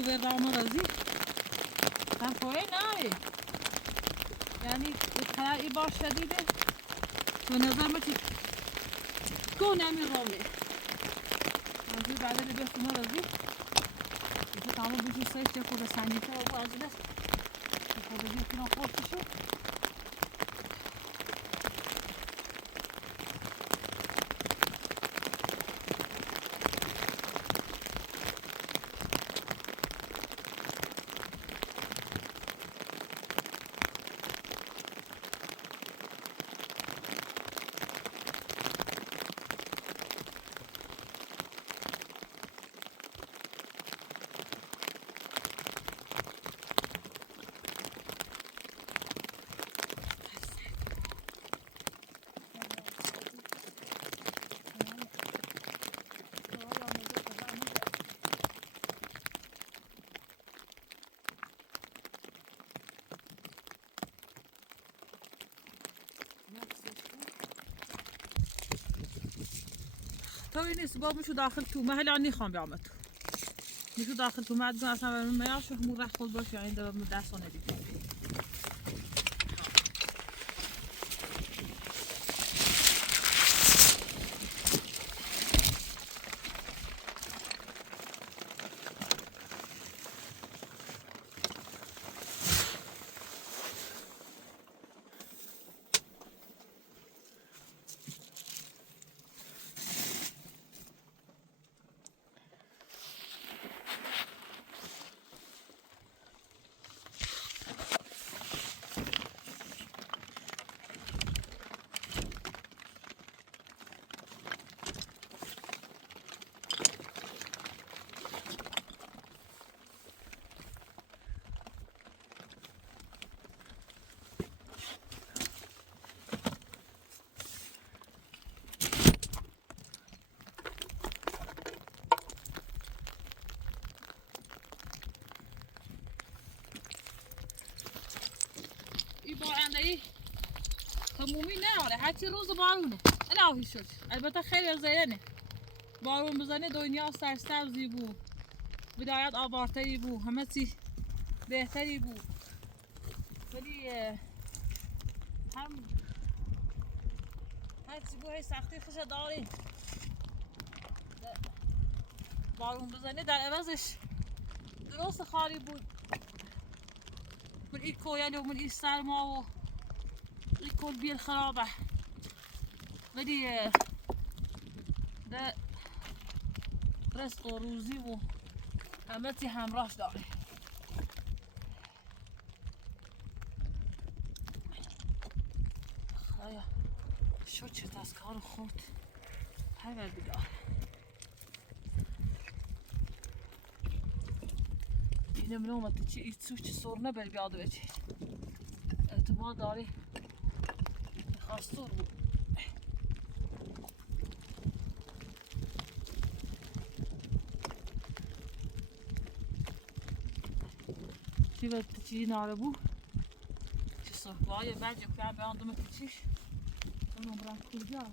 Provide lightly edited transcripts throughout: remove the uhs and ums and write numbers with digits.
موضوع غير رامه رازی هم کوی نه یعنی خیلی باش شدیده تو نظر ما چی کو نمی رامه منظور بعد رو بیست ما رازی تو تمام بوشی سایش چه خود سنگیته و باز دست خود دیگه کنم خود شو تو این اسباب میشو داخل تو محل آنی خام بیامد تو میشو داخل تو مد اصلا برون میاش همون رخت خود باشه این دو دست ندید بارندگی تمومی ناره هرچی روز بارونه الهی شد البته خیلی زیانه بارون بزنه دنیا سرسبزی بود بدایت آبارتری بود همه چی بهتری بود ولی هم هرچی بود سختی خوش داریم بارون بزنه در عوضش درست خالی بود من این کویل و من این سرما و این کل بیل خرابه ولی ده رزق و روزی و همه چی همراهش داره خدایا شد چه دستکار خود هر بیدار اینم نومد چی ایتسو چی سرنه بل بیاده بچه اعتماد داری خواستور بود چی وقت چی ناره بود چی سرکلای بجه که بیاندم کچیش اونم برای کجا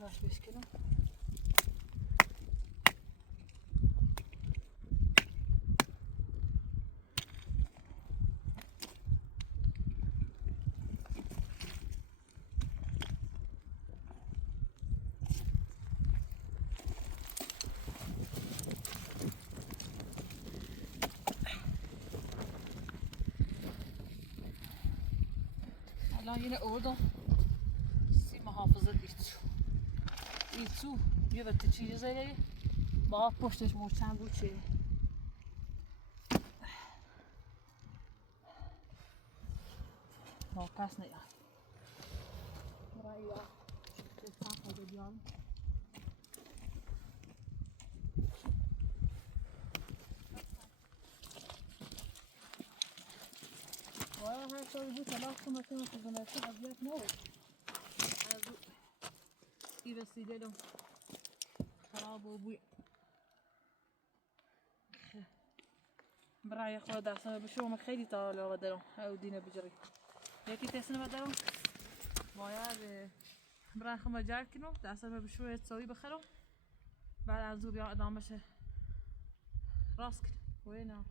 باش بشکنم الان yine orada محافظت ایتسو یه وقت چیزایی با پشتش محکم بود چه با پس نیاد برای یا تفاهم بدیم واه هر شوی بود تلاش کنم که خدمت ابیات نو از این رسیده لهم خراب و بوی برای خود دستم بشوم خیلی تالا بدرم او دینه بجری یکی تسنه بدرم باید برای خود جر کنم دستم بشوم تساوی بخرم بعد از او بیا ادامه بشه راست کنم وینه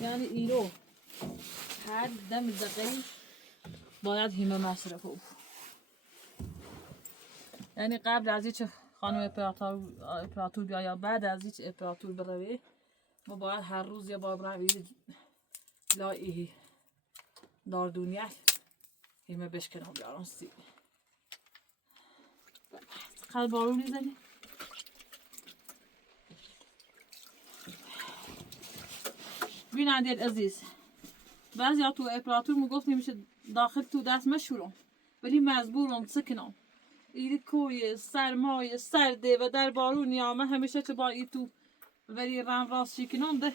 یعنی ایرو هر دم دقیق باید همه مصرف او یعنی قبل از اینکه خانم اپراتور بیا یا بعد از اینکه اپراتور بروی ما باید هر روز یه بار بروی لای دار دنیا همه بشکنم بیارم سی قلب بارون میزنی بیننده عزیز بعضی ها تو اپراتور میگفت نمیشه داخل تو دست مشورم ولی مجبورم سکنم ایری کوی سرمایه سرده و در بارون یامه همیشه چه با ای تو ولی رم راست شکنم ده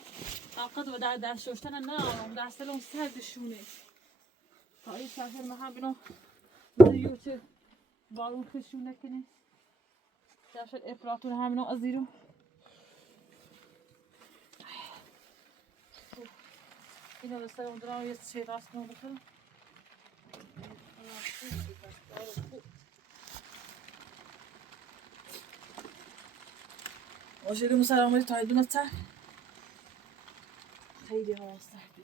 طاقت و در دست شوشتن نارم دستلم سردشونه تا این سفر محب بینم ولی چه بارون خشونه کنه دفت اپراتور همینو ازیرو اینو بسترم درام یه چه راست کنم بخورم آجیلو سلامتی تا ایدون سر خیلی هوا سردی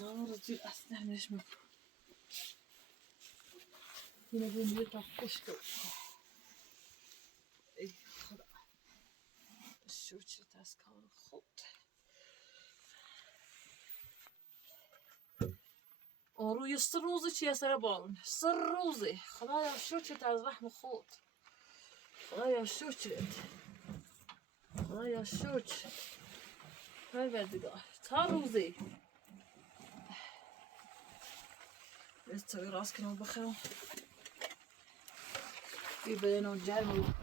نام رجیل اصلا نشمه اینه بونیه تا خشک ای خدا شو چی تسکار خود روی 3 روزه چی اثر بارون 3 روزه خدایا شکرت از رحم خود خدایا شکرت خدایا شکر پروردگار تا روزه بستوی راست کنم بخرم بی بدنم جرم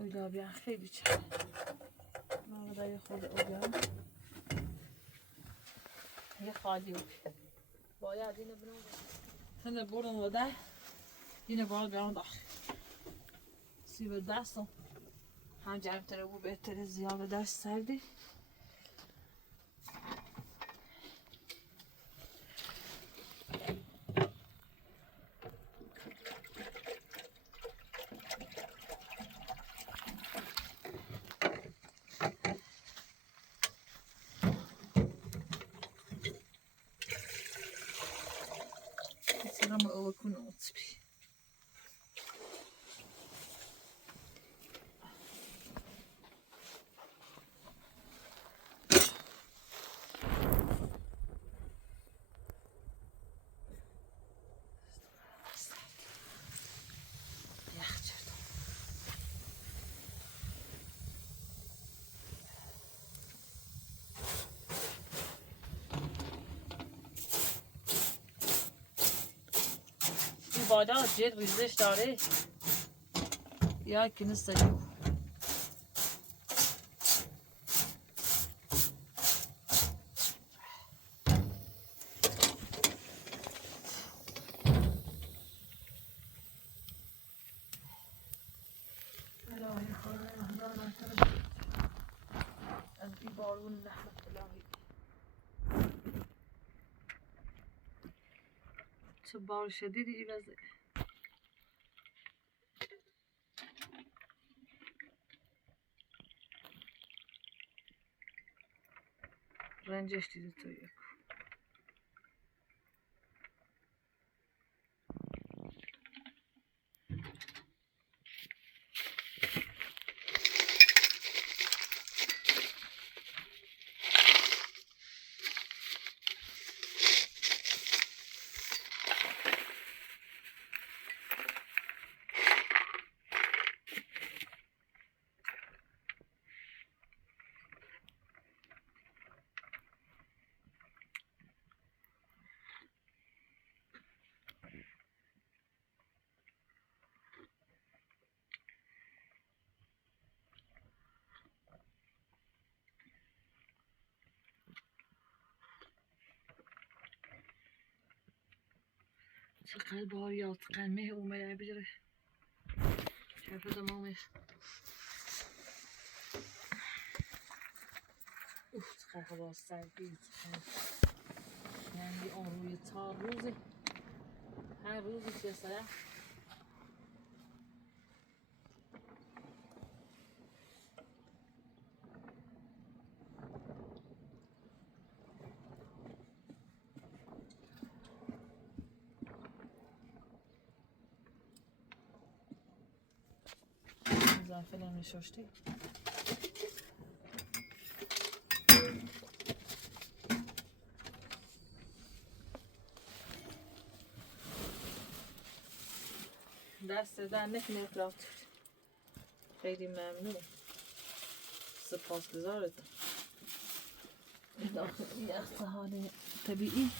اویلا بیا خیلی چه ما دایی خود اویلا یه خالی بود باید اینو بنام سنده بردم و ده اینو باید بیان داخل سیب دستم هم جمعتره بود بهتره زیاد دست سردی ama ovakun olsun. بادا جد ریزش داره یا کنه سریع از بی بارون رحمت الهی چه بار شدیدی این وضع رنجش دیده تو یک چقدر باریات قمه اومده بجره شرف دمامش چقدر هوا سردی یعنی آن روی تا روزی هر روزی چه سره زعفران هم نشاشتی دست در نکنه افراد خیلی ممنون سپاسگزارتم داخل یخچال طبیعی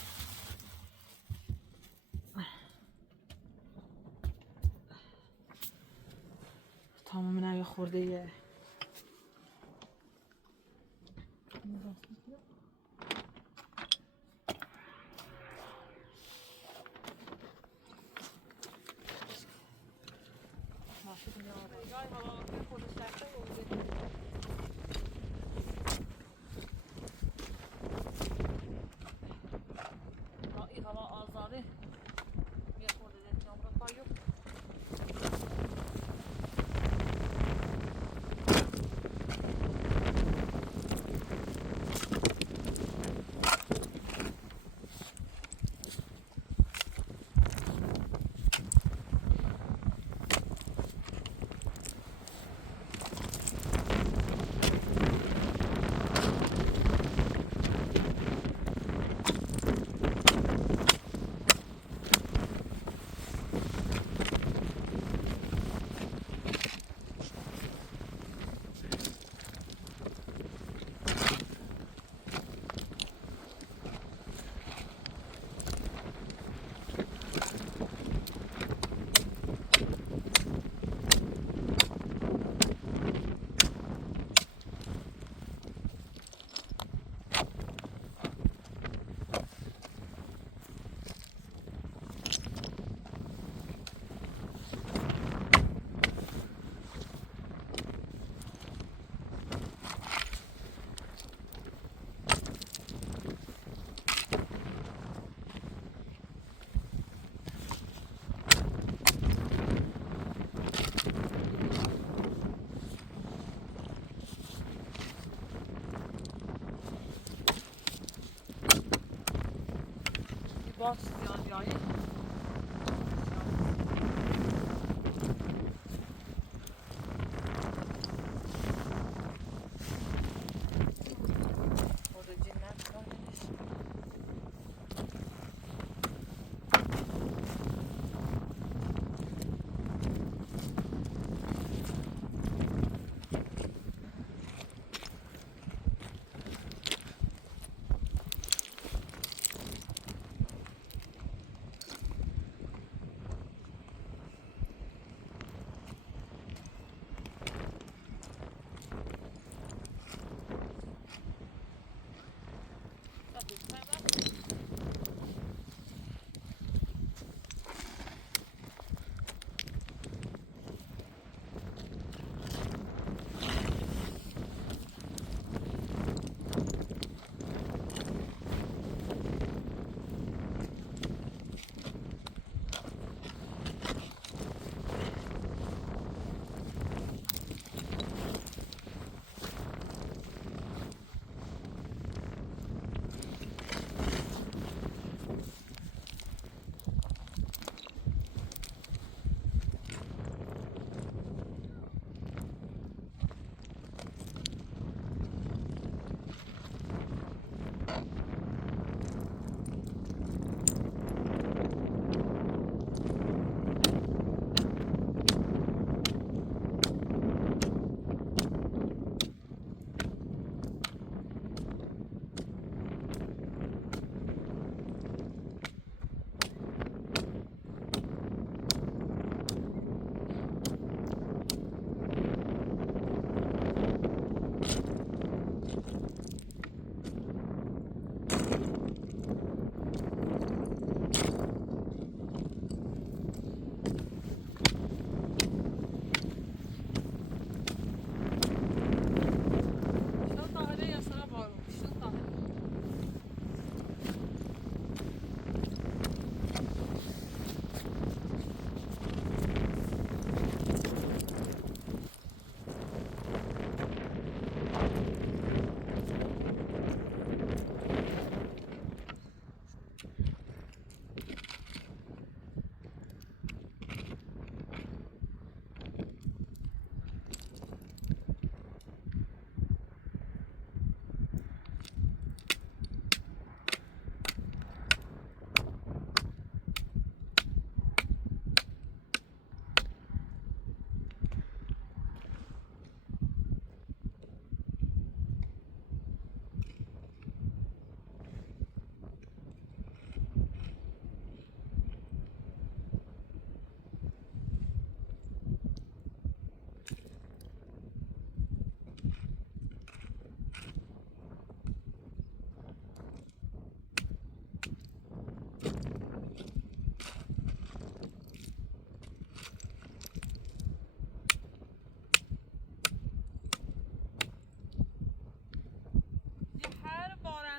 تمام نوی خورده هوا آزاده میخورده جام رو پایو زیاد بیایی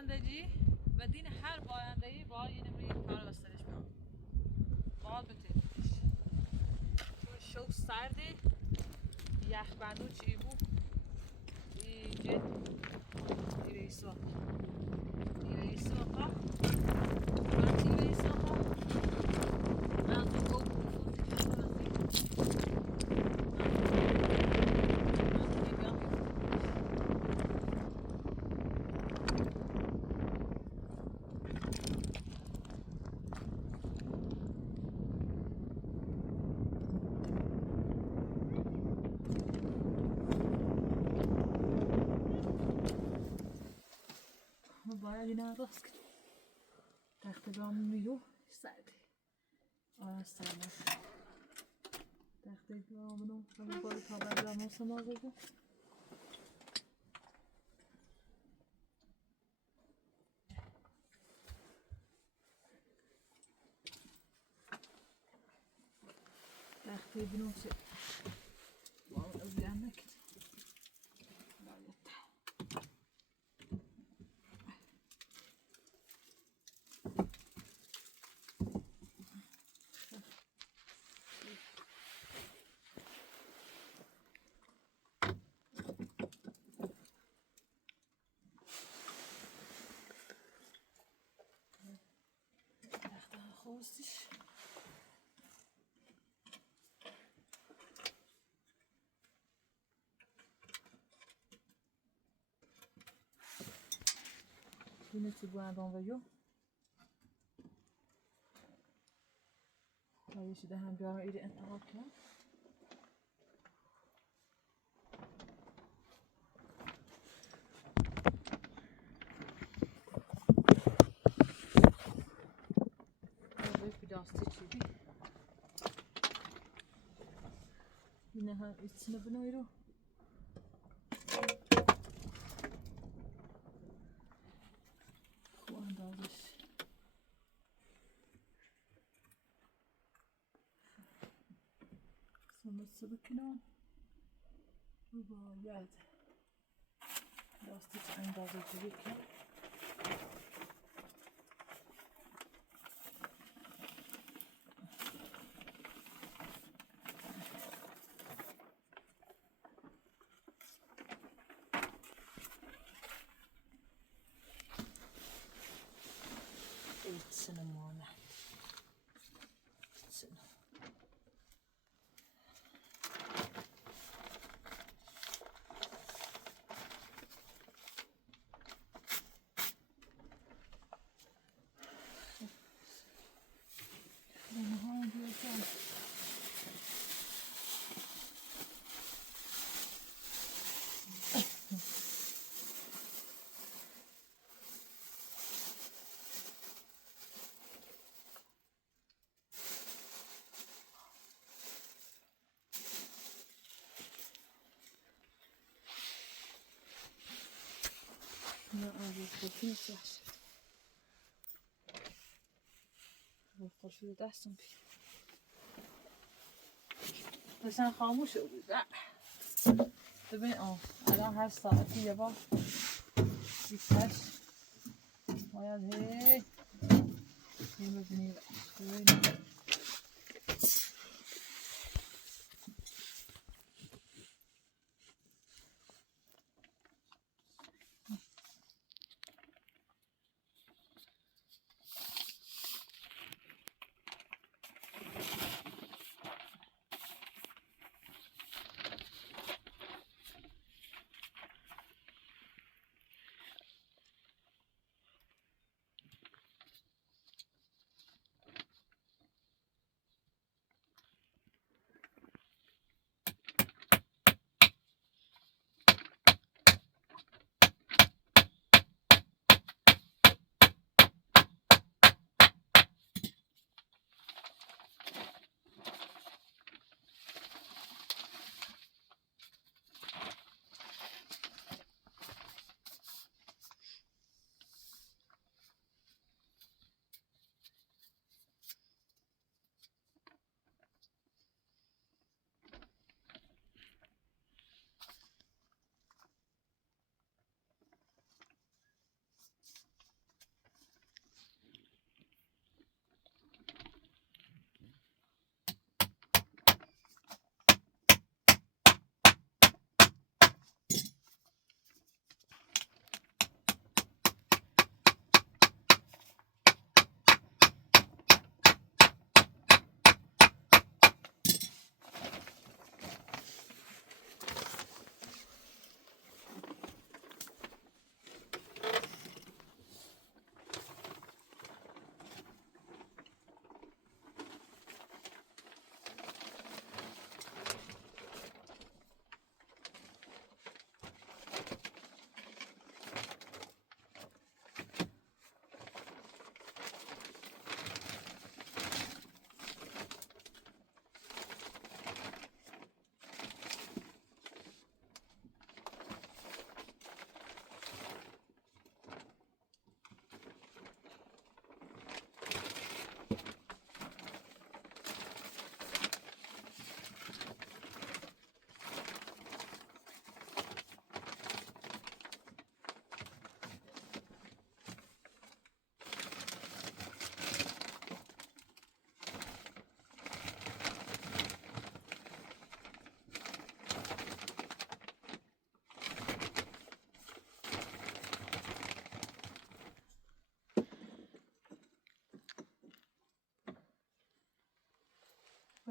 بارندگی و دین هر بارندگی با این روی کار وسترش میام باید بتیرش چون شو سرده یخ بندو چی بو اینجا تیره ایساقا من تیره ایساقا من دو بفوت باید این راست کنیم تخت گام میو سرده آره سرده تخت گام رو باید تا باید گام سمازه تخت بینو سه باید از بیان نکن راستش Yine tubuğa donduruyor. Hayır, şimdi hem bir ara ile enterak ya. Böyle bir lastik çivi. Yine her içine biniyor. Bu anda alış. Sonra sıvıkına bu geldi. Lastik andazı çivi. Cinnamon. Ja, also das ist das شده دستم داشتن خاموش بود ببین الان هر ساعتی یه بار 28 باید ببینیم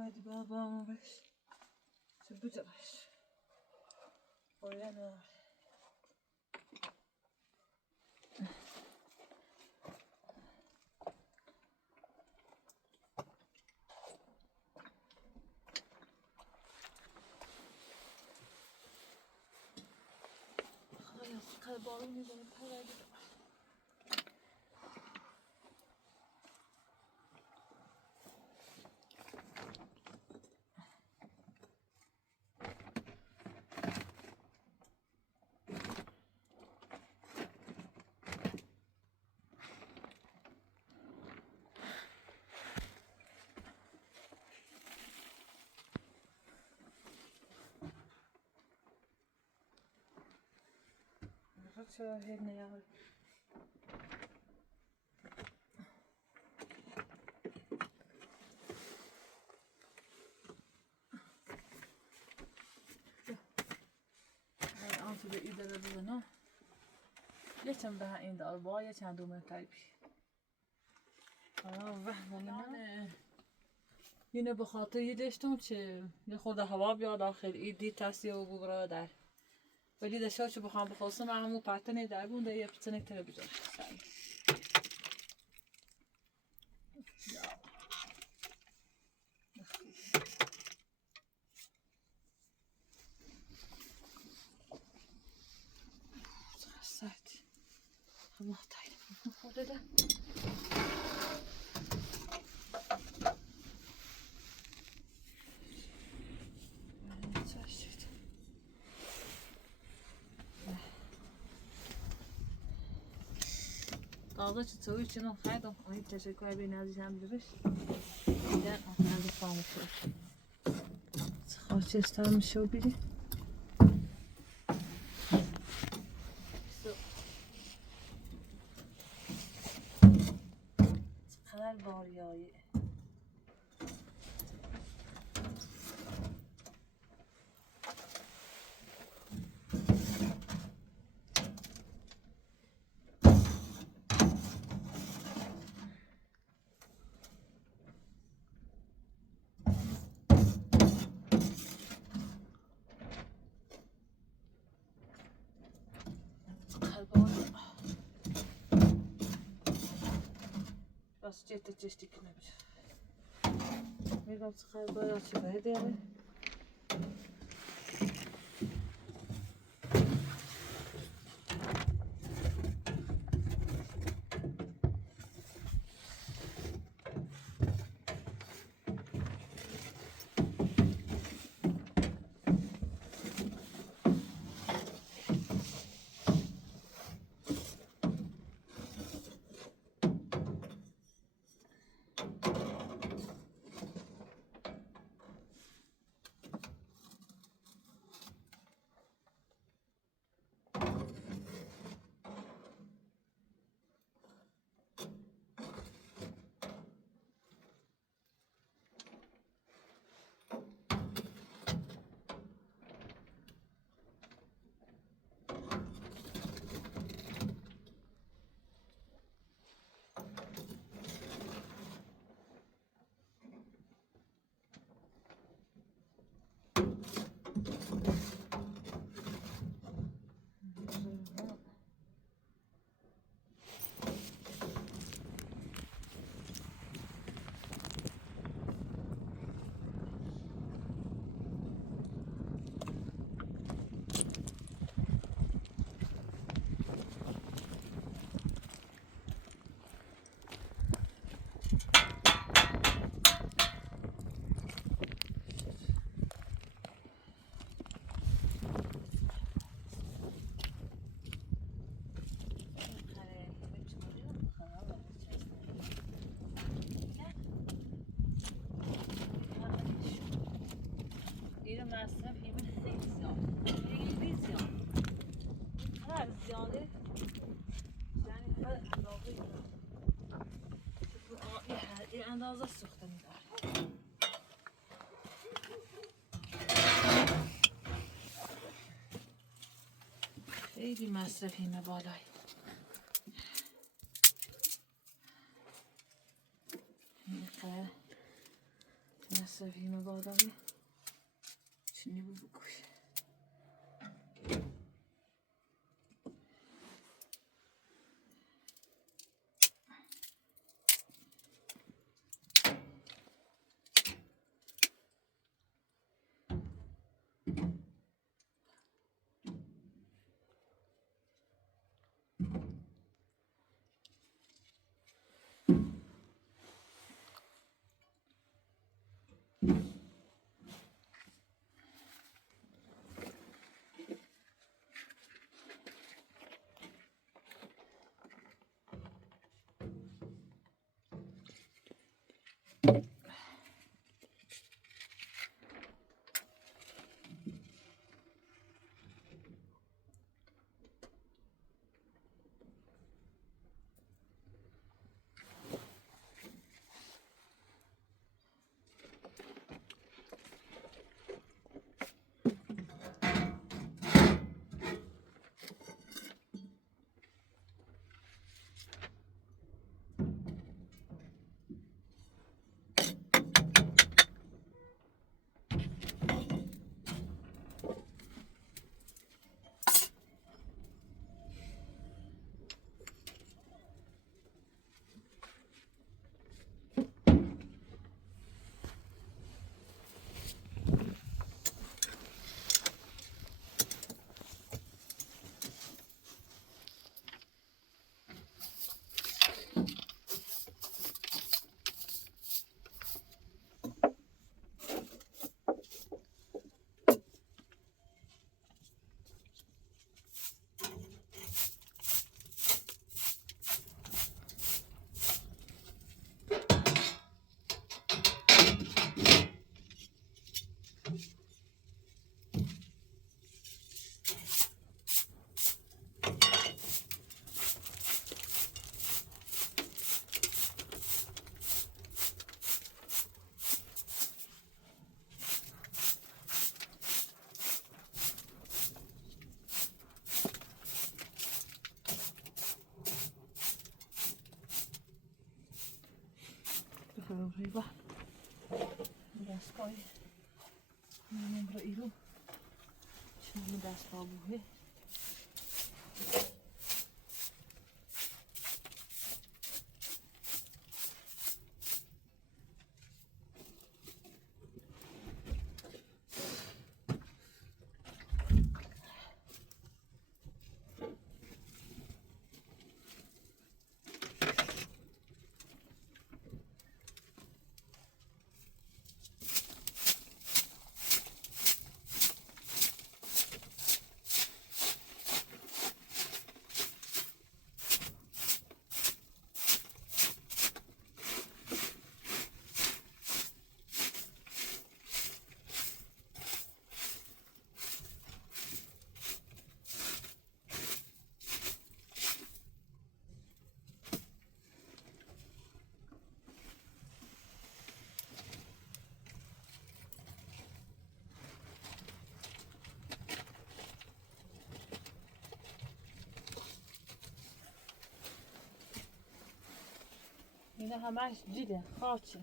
Hadi babam baş. Çabuk baş. Oyana. Hadi bağlayın yüzünü paraya gidiyor. Wat heeft nou jou? Anti به ایده رو نه یکم به این دار با یه چند دومه تایپی نه اینو به خاطر یه داشتم که یه خورده هوا بیاد داخل ایدی تاسی و برادر ولی داشته چه بخوام بخواستم من همون پتنه در بونده یه پتنه تلویزیون Allah tayrim. Orada da. Dalga çıtığı için o haydan. Ay teşekkür ederim azizem diriş. Gel afiyet olsun. Sıkıntı isterim şu biri. Kadar var ya. Biraz geçtik ne bir. Biraz kalbaya açık yani. مصرف ایمن خیلی زیاد هر زیاده یعنی هر اندازه این اندازه سوخته میداره خیلی مصرف ایمه بالای مصرف ایمه ضروری دستگاه نمبر ایرو شنو دست بابوه اینا همش جیده خاچه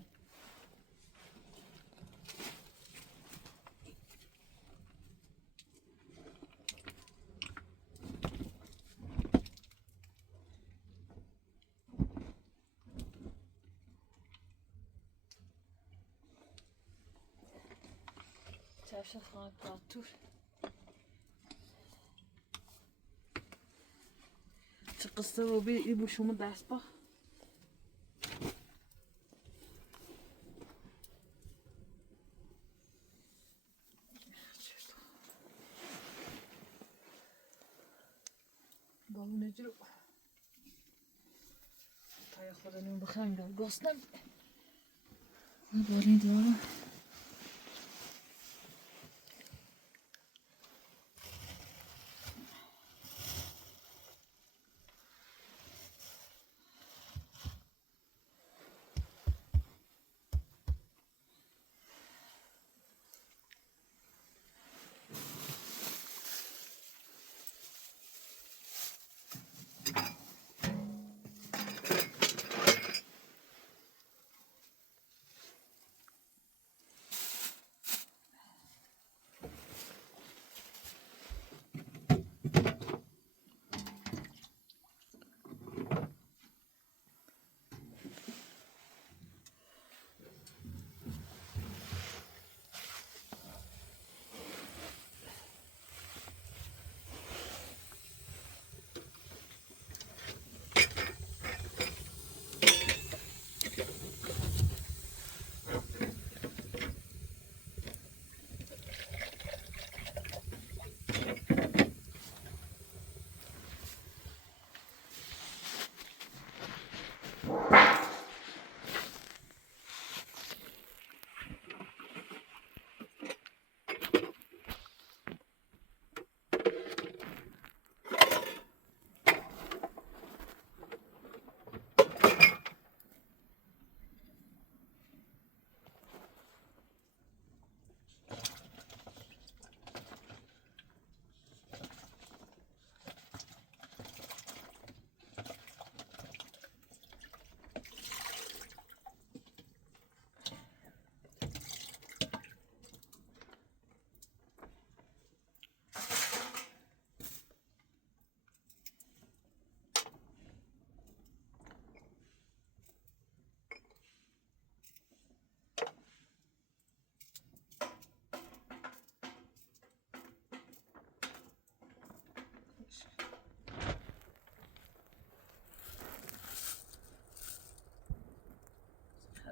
چشم خواهد پاتور چه قصه رو بی ای بو شما دست با بالونه جلو تای خودنون بخوایم دار گستم بالین دارم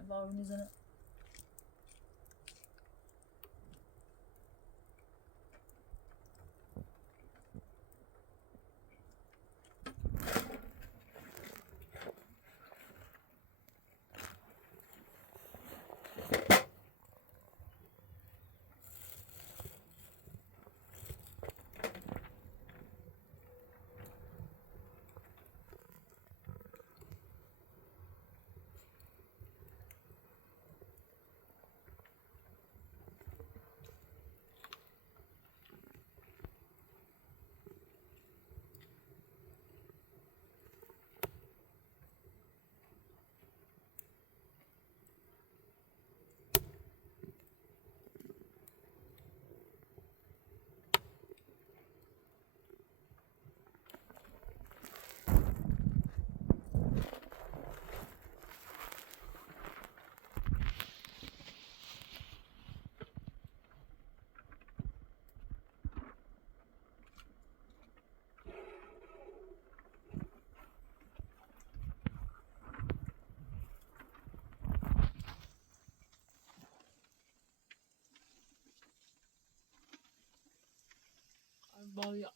بابا میزنه بایا